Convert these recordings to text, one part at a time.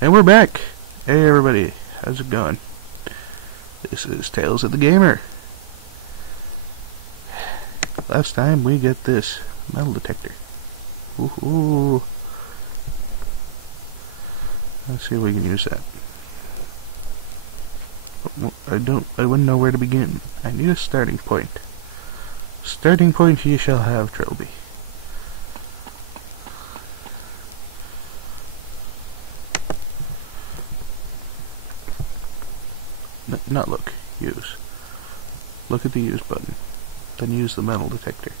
And we're back! Hey everybody, how's it going? This is Tales of the Gamer. Last time we get this metal detector. Woohoo! Let's see if we can use that. I wouldn't know where to begin. I need a starting point. Starting point ye shall have, Trilby. Not look, use. Look at the use button. Then use the metal detector.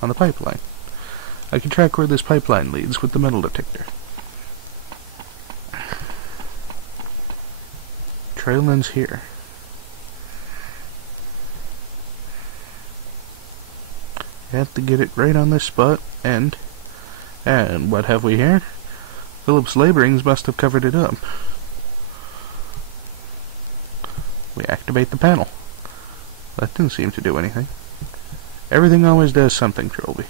On the pipeline. I can track where this pipeline leads with the metal detector. Trail ends here. You have to get it right on this spot, and what have we here? Philip's laborings must have covered it up. We activate the panel. That didn't seem to do anything. Everything always does something, Trilby.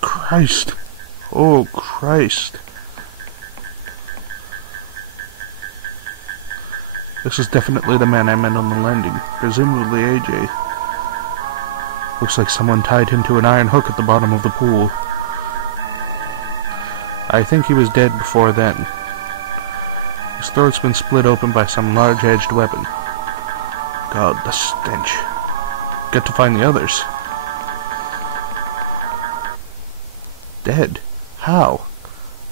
Christ! Oh, Christ! This is definitely the man I met on the landing. Presumably AJ. Looks like someone tied him to an iron hook at the bottom of the pool. I think he was dead before then. His throat's been split open by some large-edged weapon. God, the stench. Got to find the others. Dead? How?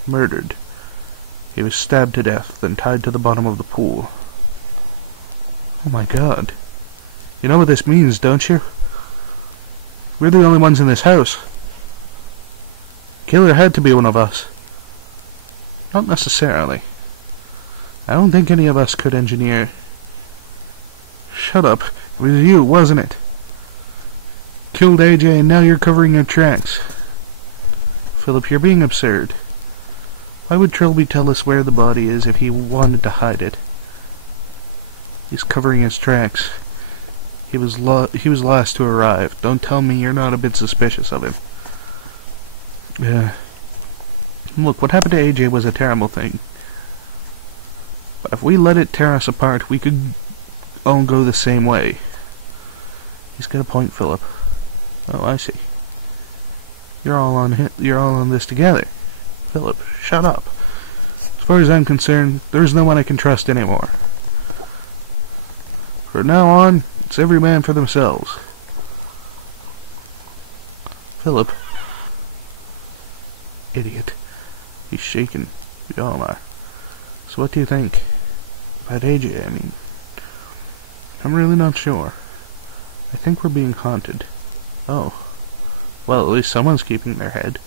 Murdered. He was stabbed to death, then tied to the bottom of the pool. Oh my God. You know what this means, don't you? We're the only ones in this house. Killer had to be one of us. Not necessarily. I don't think any of us could engineer... Shut up. It was you, wasn't it? Killed AJ and now you're covering your tracks. Philip, you're being absurd. Why would Trilby tell us where the body is if he wanted to hide it? He's covering his tracks. He was last to arrive. Don't tell me you're not a bit suspicious of him. Look, what happened to AJ was a terrible thing. But if we let it tear us apart, we could all go the same way. He's got a point, Philip. Oh, I see. You're all on this together. Philip, shut up. As far as I'm concerned, there's no one I can trust anymore. From now on, it's every man for themselves. Philip. Idiot. He's shaken. We all are. So what do you think? About AJ, I mean. I'm really not sure. I think we're being haunted. Oh. Well, at least someone's keeping their head.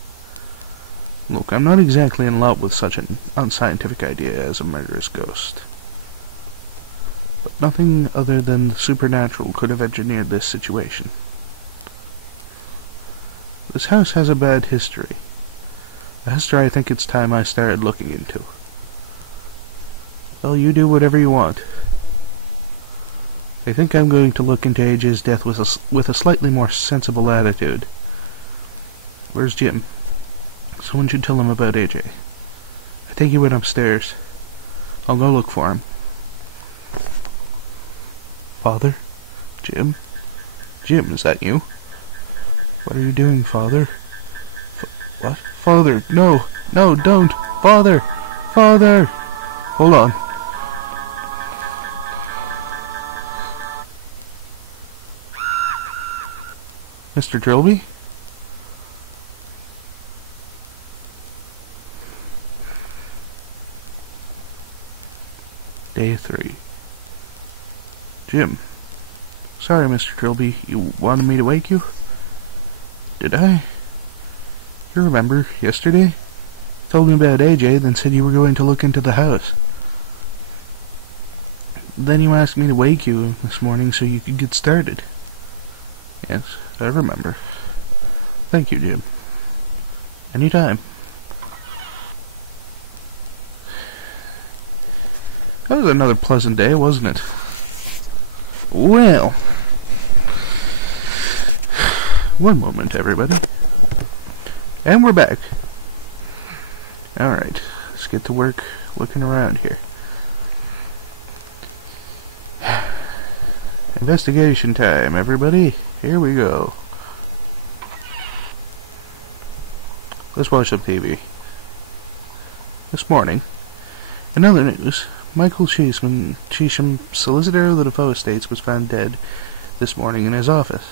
Look, I'm not exactly in love with such an unscientific idea as a murderous ghost. But nothing other than the supernatural could have engineered this situation. This house has a bad history. A history I think it's time I started looking into. Well, you do whatever you want. I think I'm going to look into AJ's death with a slightly more sensible attitude. Where's Jim? Someone should tell him about AJ. I think he went upstairs. I'll go look for him. Father? Jim? Jim, is that you? What are you doing, Father? What? Father, no! No, don't! Father! Father! Hold on. Mr. Trilby? Day 3. Jim. Sorry, Mr. Trilby. You wanted me to wake you? Did I? You remember, yesterday? Told me about AJ, then said you were going to look into the house. Then you asked me to wake you this morning so you could get started. Yes, I remember. Thank you, Jim. Anytime. That was another pleasant day, wasn't it? Well, one moment, everybody. And we're back. Alright, let's get to work looking around here. Investigation time, everybody. Here we go. Let's watch some TV. This morning, in other news, Michael Cheesham, solicitor of the Defoe estates, was found dead this morning in his office.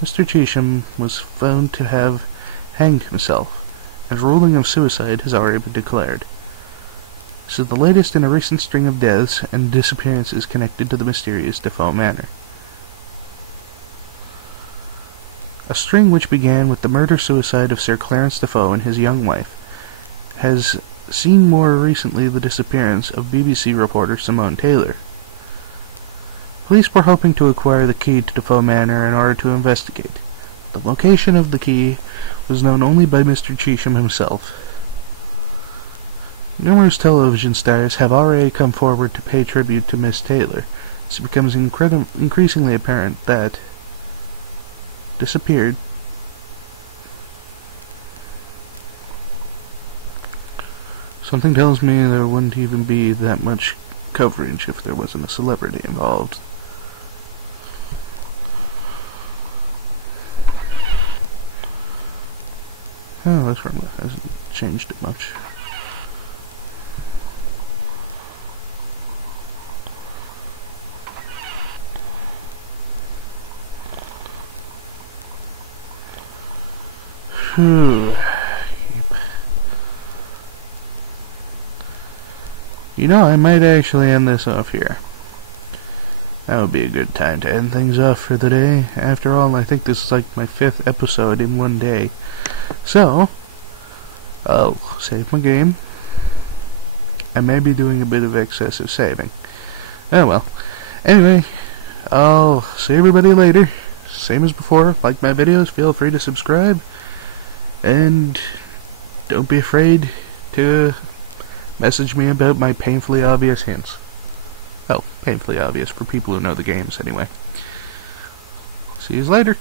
Mr. Cheesham was found to have hanged himself, and a ruling of suicide has already been declared. This is the latest in a recent string of deaths and disappearances connected to the mysterious Defoe Manor. A string which began with the murder-suicide of Sir Clarence Defoe and his young wife has seen more recently the disappearance of BBC reporter Simone Taylor. Police were hoping to acquire the key to Defoe Manor in order to investigate. The location of the key was known only by Mr. Cheesham himself. Numerous television stars have already come forward to pay tribute to Miss Taylor. It becomes increasingly apparent that disappeared something tells me there wouldn't even be that much coverage if there wasn't a celebrity involved. Oh, this room hasn't changed it much. Phew. You know, I might actually end this off here. That would be a good time to end things off for the day. After all, I think this is like my 5th episode in one day. So, I'll save my game. I may be doing a bit of excessive saving. Oh well. Anyway, I'll see everybody later. Same as before, like my videos, feel free to subscribe. And don't be afraid to message me about my painfully obvious hints. Oh, painfully obvious for people who know the games anyway. See you later.